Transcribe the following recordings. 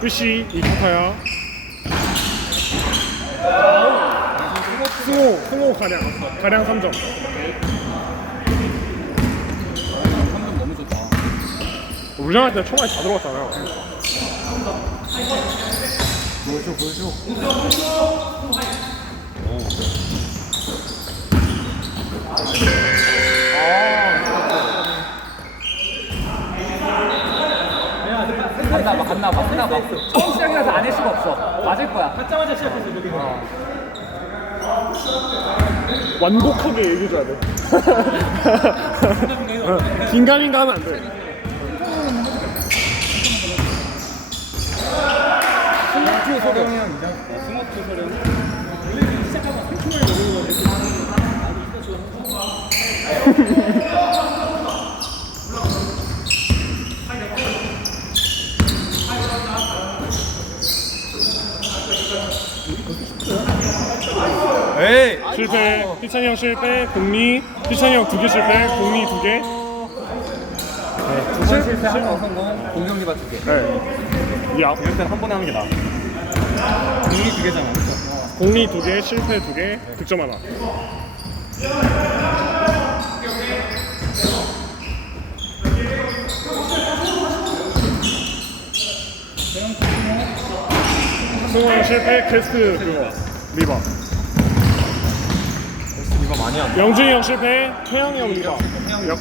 끝이 이 쿼터야. 승호, 승호 가량. 가량 3점. 3점 너무 좋다. 우리랑 때 초반에 다 들어갔잖아요. 보여줘, 보여줘. 봐, 갔나 봐. 처음 시작이라서 안 할 수가 없어. 맞을 거야. 갖자마자 시작했어, 저기. 완곡하게 얘기해줘야 돼. 어, 긴가민가 하면 안 돼. 스마트 소령. 스마트 소령. 에이! 실패. 희찬이 형 실패. 공리. 희찬이 형 두 개 실패. 공리 두 개. 두번 실패, 한번 성공. 공격리 받두 개. 네. 야. 일단 한 번에 하는 게 나아. 공이 두 개잖아. 공리 두 개, 실패 두 개, 득점 하나. 형 실패, 게스트 그거 리바. 이거 많이 안 영준이 형 실패, 태영이 형 리바. 역.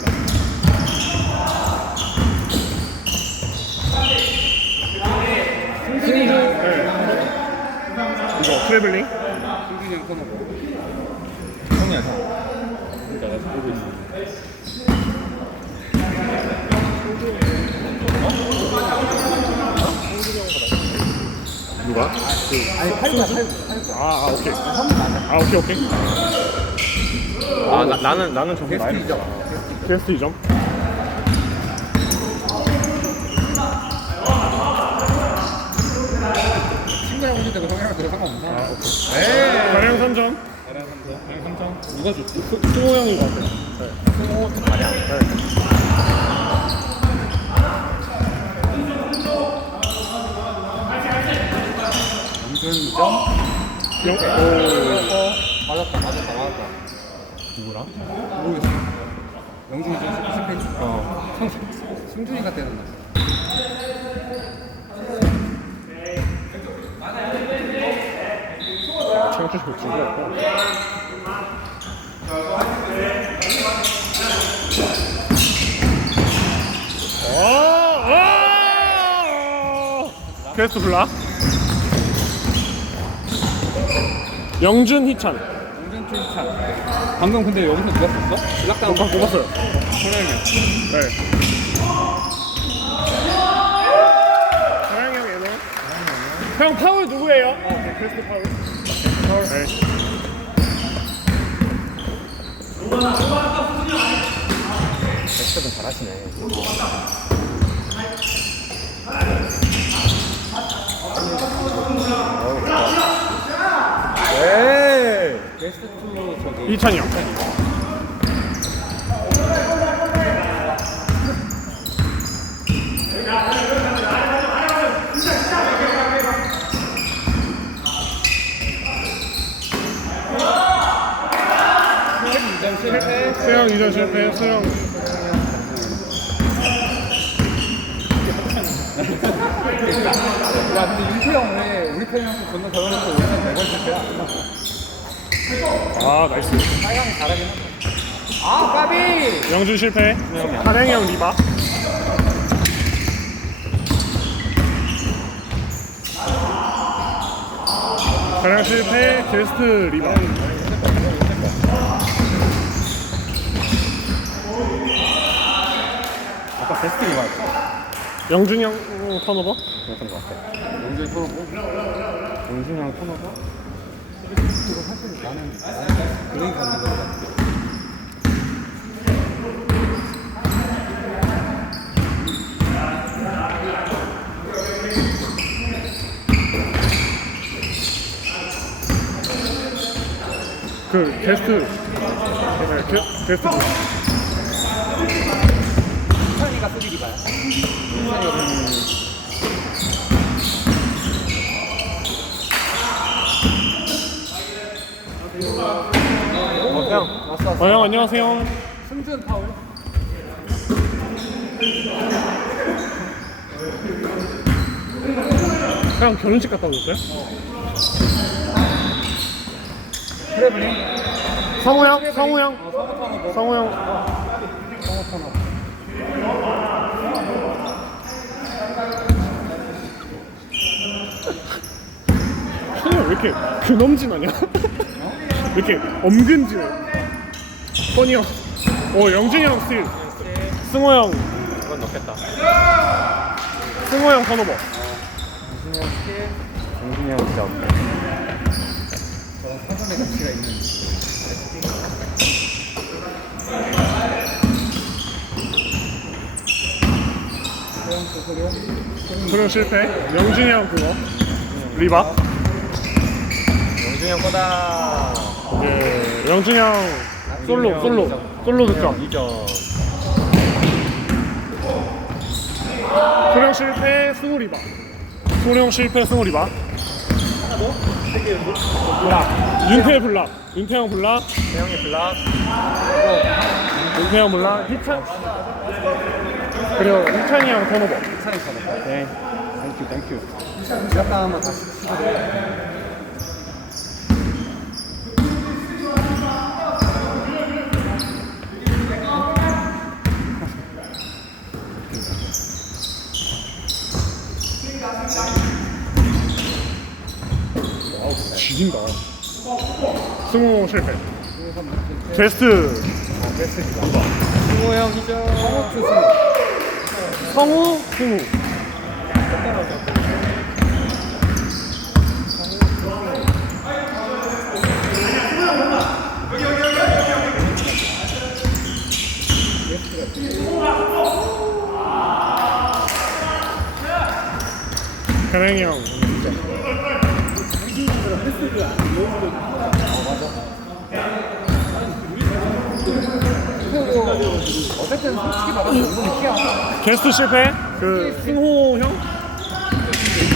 승준이 형. 네. 이거 트래블링. 승준이 형 터놓고. 형이야, 형. 그러니까 나 보고 있어. 누가? 아니, 팔구야 팔구 아, 아 오케이. 아 오케이 오케이. 아 나, 나는 나는 저기 게스트 나이 이죠. 게스트 2점. 친구랑 오실 때 형이랑 들어 상관없나? 아, 오케이. 에이! 가량 3점. 가량 3점. 가량 3점. 누가 줬지? 승호 형인 것 같아요. 네. 승호 가량 네. 영준 2점. 영, 오. 맞았다, 맞았다, 맞았다. 누구랑? 모르겠어. 영준이 좀 실패. 어. 승준이가 때렸나? 청주 좋고. 게스트 블락. 영준 희찬. 출찬. 방금 근데 여기서 누가 썼어? 블락다운 방 뽑았어요. 소량이. 네. 사랑이 형 얘네. 형 파울 누구예요? 어, 네, 크리스트 파울. 파울. 네. 엑스는 잘하시네 에이! 베스트 2 저기. 이찬이 형. 실패. 수영 2전 실패. 수영. 야, 근데 윤태 형 왜 우리 팬이랑 존나 잘하면서 우리는 매번 실패야? 아 나이스. 하영이 잘하긴 한다. 아, 까비! 영준 실패. 가랭이 형 리바. 가량 실패. 게스트 리바. 아까 베스트 이거 영준이 형 턴오버. 그랬던 것 같아 영준 프로고. 영준이랑 터너버 이거 사실 나는 그런 게 없는 거 같아. 그 게스트. 네, 게, 게스트. 블락. 찬이가 쓰리 리바야. 찬이가 어, 형 안녕하세요. 승준 파울. 형 결혼식 갔다 오셨어요? 트래블링. 성우 형, 성우 형, 어, 성우 형. 형이 왜 이렇게 근엄진하냐? 왜 이렇게 엄근진해? 허니 형. 어, 영준이 형 스틸. 승호 형, 이건 넣겠다. 승호 형 턴오버. 무슨 형 스킬. 정준이 형 진짜 없네. 저런 사전의 가치가 있는. 그럼 실패. 영준이 형 그거. 리바. 정준이 형 거다. 예, 영준이 형 솔로, 솔로, 솔로 득점. 2점. 소령 실패, 승우 리바. 소령 실패, 승우 리바. 블락. 윤태 블락. 윤태형 블락. 태영이 블락. 윤태형 블락. 희찬. 그리고 희찬이 형 턴오버. 네. 땡큐 땡큐. 약간 한번 다시 시도해. 지긴다. 승우 실패. 베스트. 승호 형 2점. 성우, 승우. 가랭이 형. 어쨌든 솔직히 말하면 운동이 키야. 게스트 실패. 그 승호 형,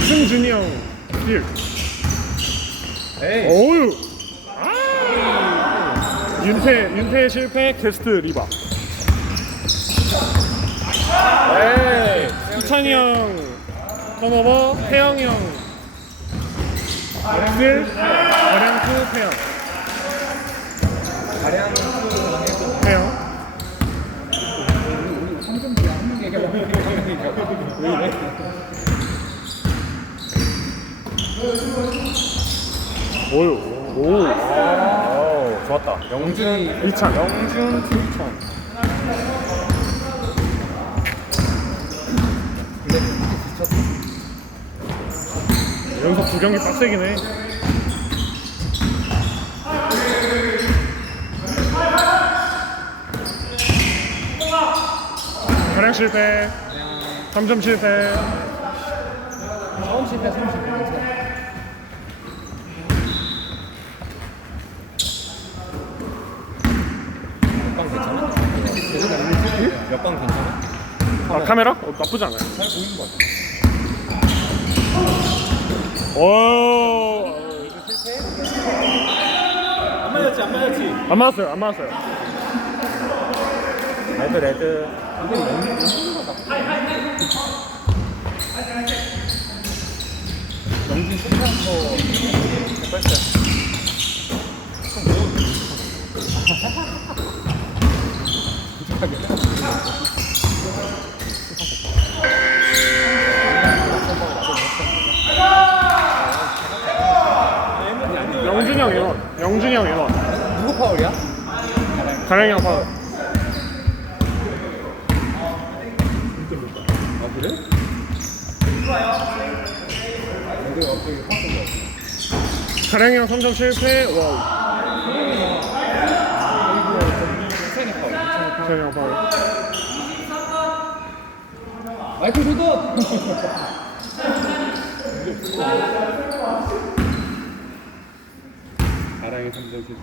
승준이 형, 딜. 에이. 어유. 아! 윤태 윤태 실패. 게스트 리바. 에이. 수찬이 형 턴오버. 태영이 형. 가량 태영. 3점 뒤에 한명 얘기하려고 왜 이래? 어유. 오. 오 좋았다. 영준이 이찬. 영준 팀 천. 연속 두 경기 빡세긴 해. 가량 실패. 3점 실패. 처음 실패 30분. 몇방 괜찮아? 몇방 괜찮아? 아 카메라? 어, 나쁘지 않아요. 잘 보이는 것 같아. 오. 안 맞았지 안 맞았지. 안 맞았어요. 안 맞았어요. 레드 레드. 이게 영준이 것 같아. 영준 실패한 거 뺐어. 영준이 형 인원. 영준이 형 인원. 누구 파울이야? 형 파울. 아 그래? 갑자기 확. 가량이 형 3점 실패. 와우. 세네 파울. 가량이 형 파울. 마이클 조던. 가랑이 3점 실패.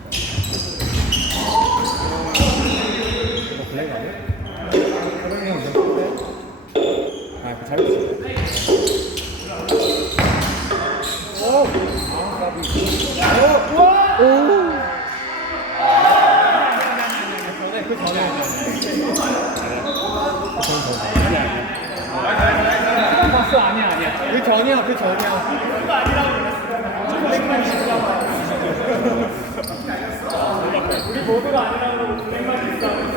이거 블랙 아니야? 가랑이 형. 아, 그 잘못했어. 오! 아, 까비. 오! 우와!